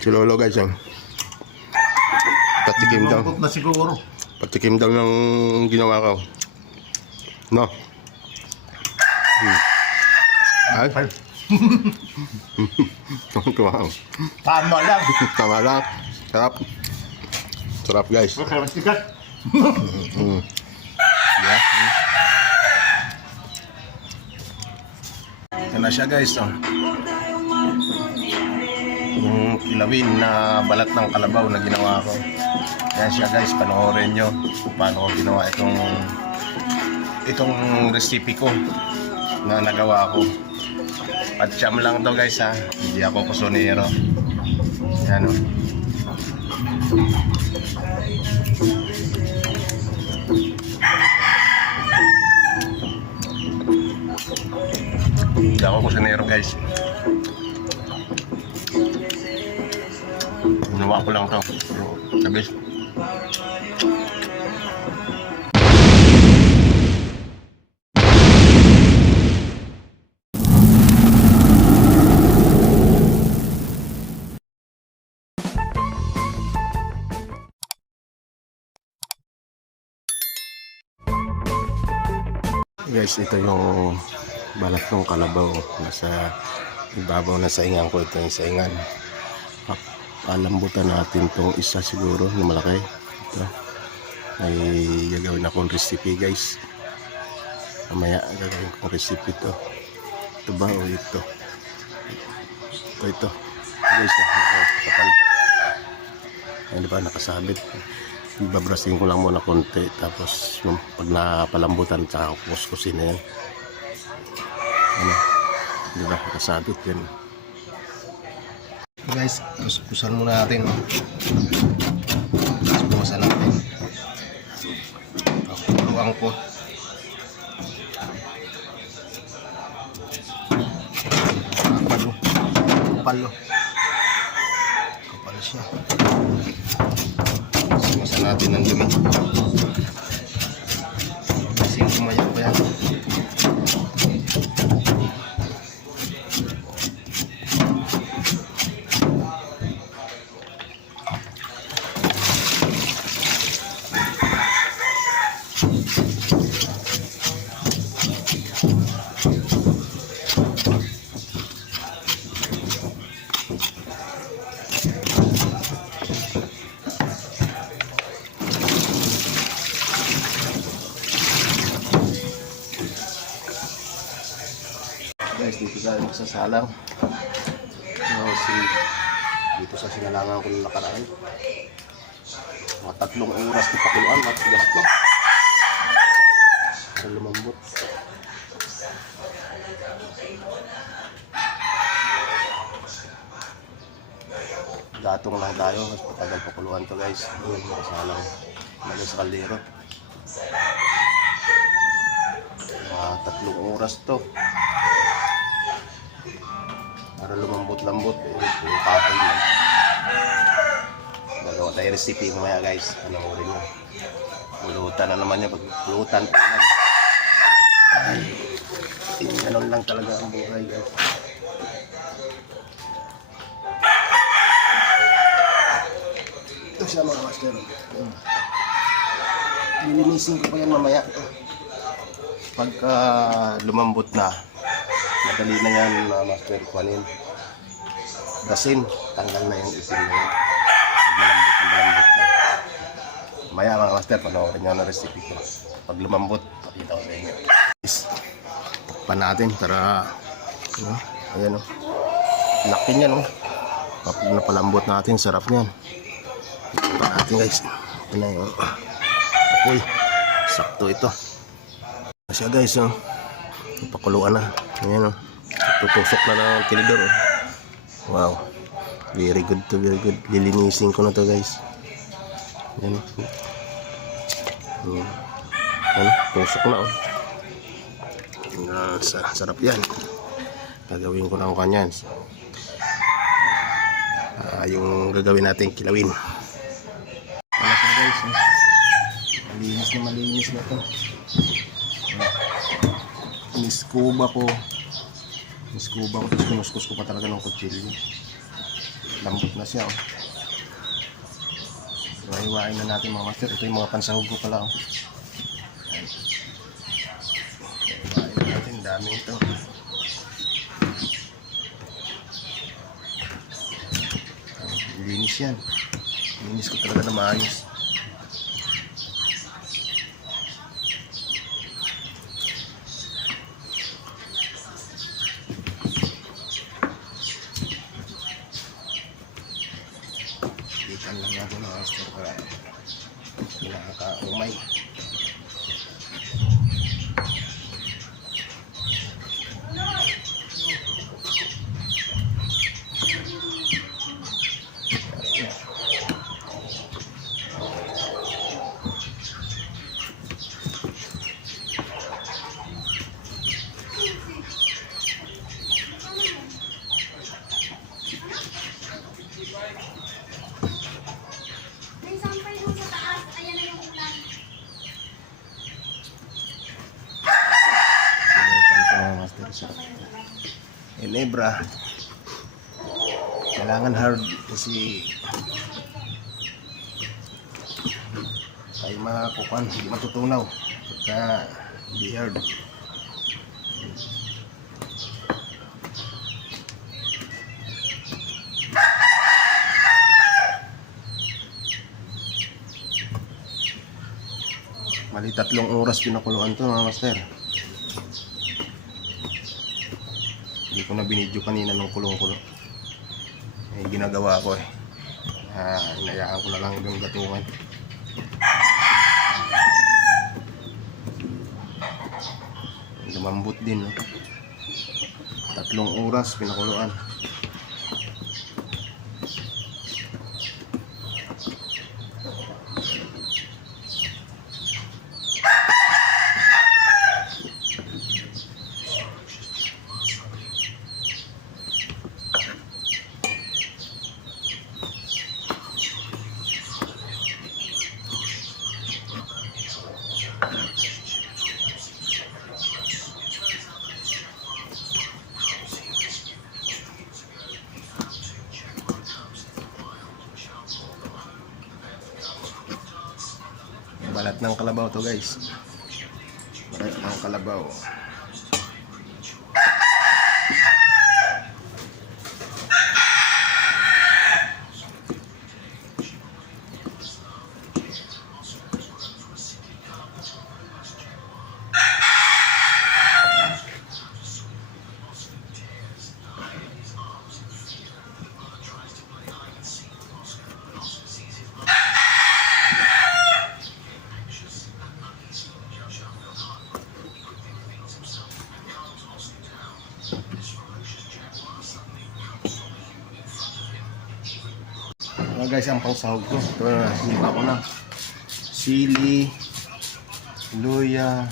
Si Lolo guys yan. Patikim daw. Malambot na siguro. Patikim daw ng ginawa ko. No? Hmm. Ay, Ay, wow. tama lang. Tama lang. Sarap. Sarap guys. Kaya matigas. Yeah. Ito na siya guys. Oh. Kilawin na balat ng kalabaw na ginawa ko. Yan siya guys, panoorin nyo kung paano ko ginawa itong itong recipe ko na nagawa ko. At siyam lang to guys ha. Hindi ako kusonero. Yan oh. o. Hindi ako kusinero guys. Ginawa ko lang to. Pero, Sabi. Guys, ito yung balat ng kalabaw. Nasa ibabaw na saingan ko. Ito yung saingan. Pa- Palambutan natin tong isa siguro, yung malaki. Ito. May gagawin akong recipe guys. Mamaya gagawin kong recipe to. Ito ba o ito? Ito, ito. Guys, oh, kapal. Ano ba, nakasabit. Babrasting ko lang muna konti tapos yung pag napalambutan tsaka kuskusin na yan. Ano? Di ba? Nakasabit yan. Guys, kuskusan muna natin. Kuskusan natin. Pakuluan ko. Kapalo. Kapalo. Kapalo siya. Sumasa natin ng dumi. Guys, dito tayo magsasalang. So, si, dito sa sinalangan ko nung nakaraan. Mga tatlong oras na pakuluan at gas to. Sa lumambot. Gatong lang tayo. Mas patagal pakuluan to guys. Yun, makasalang. Lagay sa kaldero. Mga tatlong oras to para lumambot-lambot eh, yung kahoy lang. Nagawa tayo recipe mamaya guys. Ano mo rin yun. Pulutan na naman yun. Pag pulutan pa lang. Ay, ganun lang talaga ang buhay guys. Ito siya mga master. Ayan. Lilinisin ko pa yan mamaya. Pagka lumambot na, Madali na yan, uh, master kuanin. Gasin, tanggal na yung isin na yan. Malambot na malambot na. Maya mga master, panoorin nyo na recipe ko. Pag lumambot, pakita ko sa inyo. Pa natin para, ano, ayan o. Laki niyan o. Kapag napalambot natin, sarap niyan. Pa natin guys. Ito na yung apoy. Sakto ito. Kasi guys, oh. Pakuluan na. Ayan o. Tutusok na ng tinidor o. Wow. Very good to, very good. Lilinisin ko na to guys. Ayan o. Hmm. Ano? Tusok na o. Ah, sa sarap yan. Gagawin ko ng kanyan. Ah, yung gagawin natin kilawin. Ano guys? eh. Malinis na malinis na to. Niskuba ko. Niskuba ko. Tapos kinuskus ko pa talaga ng kutsilyo. Lambot na siya. Oh. Iwain na natin mga master. Ito yung mga pansahog ko pala. Oh. Ayan. Iwain natin. Dami ito. Linis yan. Linis ko talaga na maayos. Ikan lang natin mga master para nakaka-umay. May sampay doon sa taas. Ayan na yung ulan. Ikan ito mga master. Sarap. Enebra. Kailangan hard kasi ay makukuhan, hindi matutunaw. Kaya hindi hard. Mali tatlong oras pinakuluan to mga master. Ko na binidyo kanina nung kulong-kulo. May ginagawa ko eh. Ah, inayaan ko na lang yung gatungan. Lumambot din. No? Tatlong oras pinakuluan. Balat ng kalabaw to guys. Balat ng kalabaw. Mga guys, ang pangsahog ko. Ito na, hinipa ko na. Sili, luya,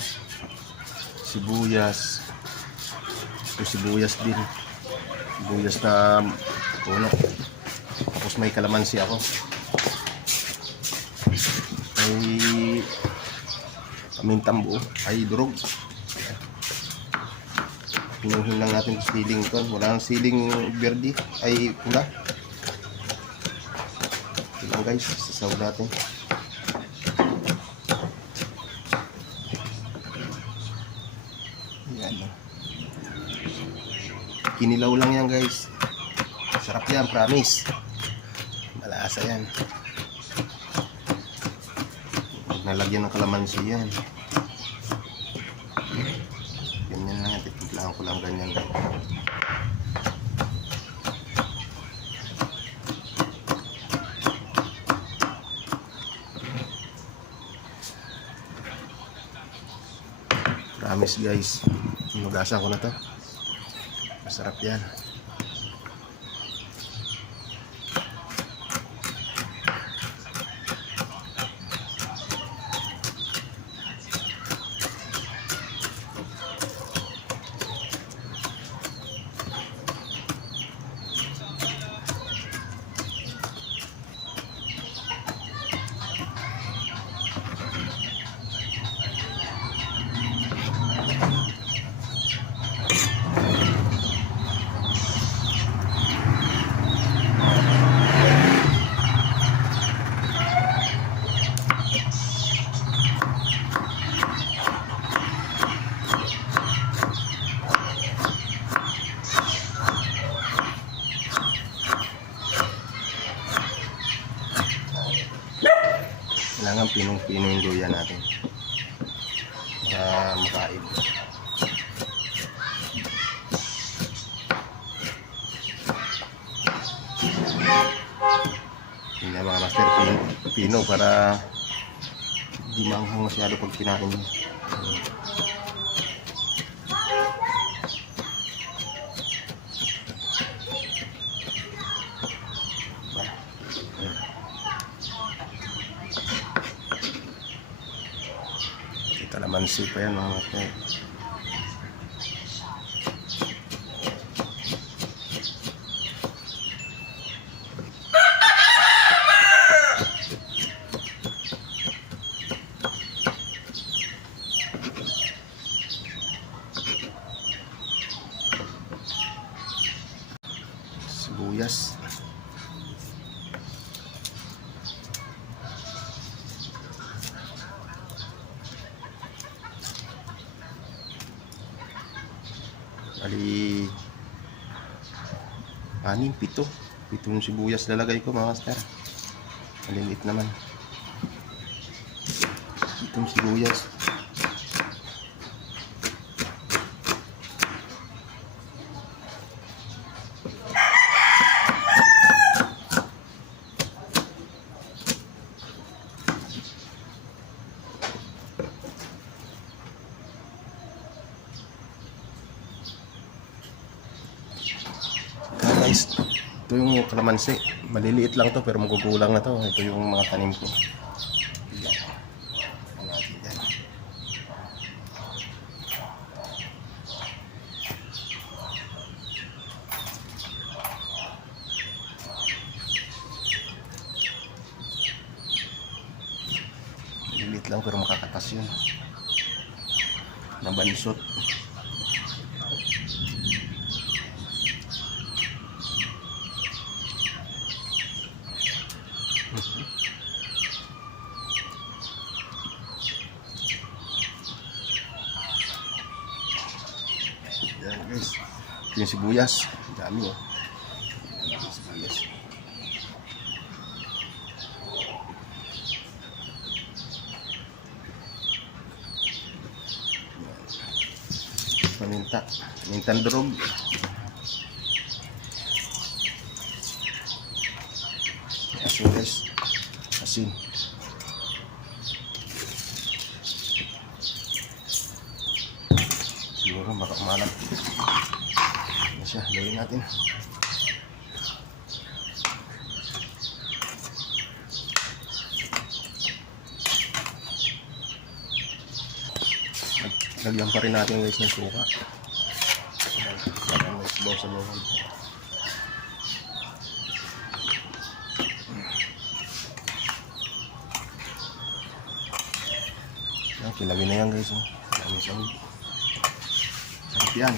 sibuyas. Ito sibuyas din. Sibuyas na puno. Tapos may kalamansi ako. May pamintang buo. Ay, durog. Pinuhin lang natin siling ito. Wala nang siling verde. Ay, pula. Lang guys, sasaw natin. Yan. oh. Kinilaw lang yan guys. Sarap yan, promise. Malasa yan. Nalagyan ng kalamansi yan. Ganyan lang yan. Titiglaan ko lang ganyan. Promise guys. Inugasan ko na to. Masarap yan. Pinong-pino yung luya natin. Para makain. Yun nga mga master, pino, pino para hindi maanghang masyado pag kinain mo. Kita naman si pa yan mga master. Sibuyas. Bali, anim, pito. Pitong sibuyas lalagay ko mga master. Maliliit naman. Pitong sibuyas. Ah, guys, ito yung kalamansi. Maliliit lang to pero magugulang na to. Ito yung mga tanim ko. Yan guys. Ito yung sibuyas. Yan. Paminta. Pamintang durog. Asin guys. Asin. Siguro baka umalat. Ano siya, lagyan natin. Lag- Lagyan pa rin natin guys ng suka. Lagyan guys daw sa loob. Kilawin na yan guys. Oh. Dami siyang Sarap yan.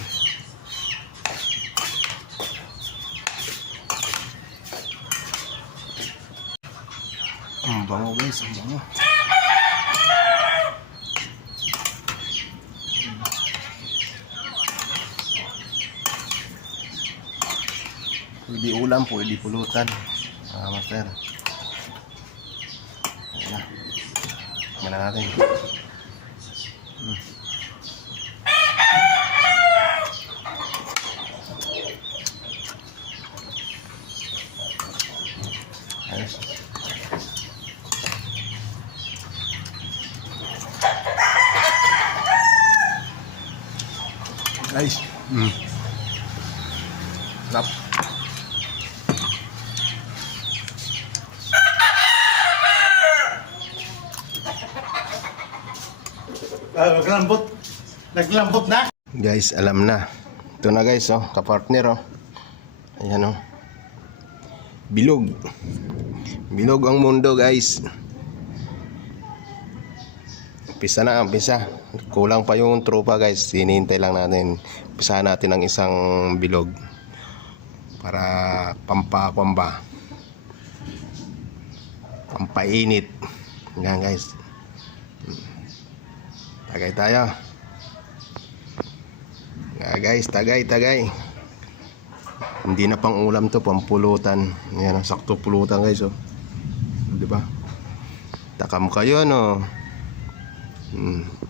Ang bango guys, ang bango. Pwede ulam, pwede pulutan. Ah, master. Ayan na. Tingnan na natin. Guys. Mm. Sarap. Ah, naglambot. Naglambot na. Guys, alam na. Ito na guys, oh, kapartner, oh. Ayan, oh. Bilog. Bilog ang mundo, guys. Umpisa na, umpisa. Kulang pa yung tropa, guys. Hinihintay lang natin. Umpisa natin ang isang bilog. Para pampakwamba. Pampainit. Yan, guys. Tagay tayo. Ah, guys, tagay, tagay. Hindi na pang ulam to, pampulutan. Yan, sakto pulutan guys, oh. Di ba? Takam kayo, no? Hmm.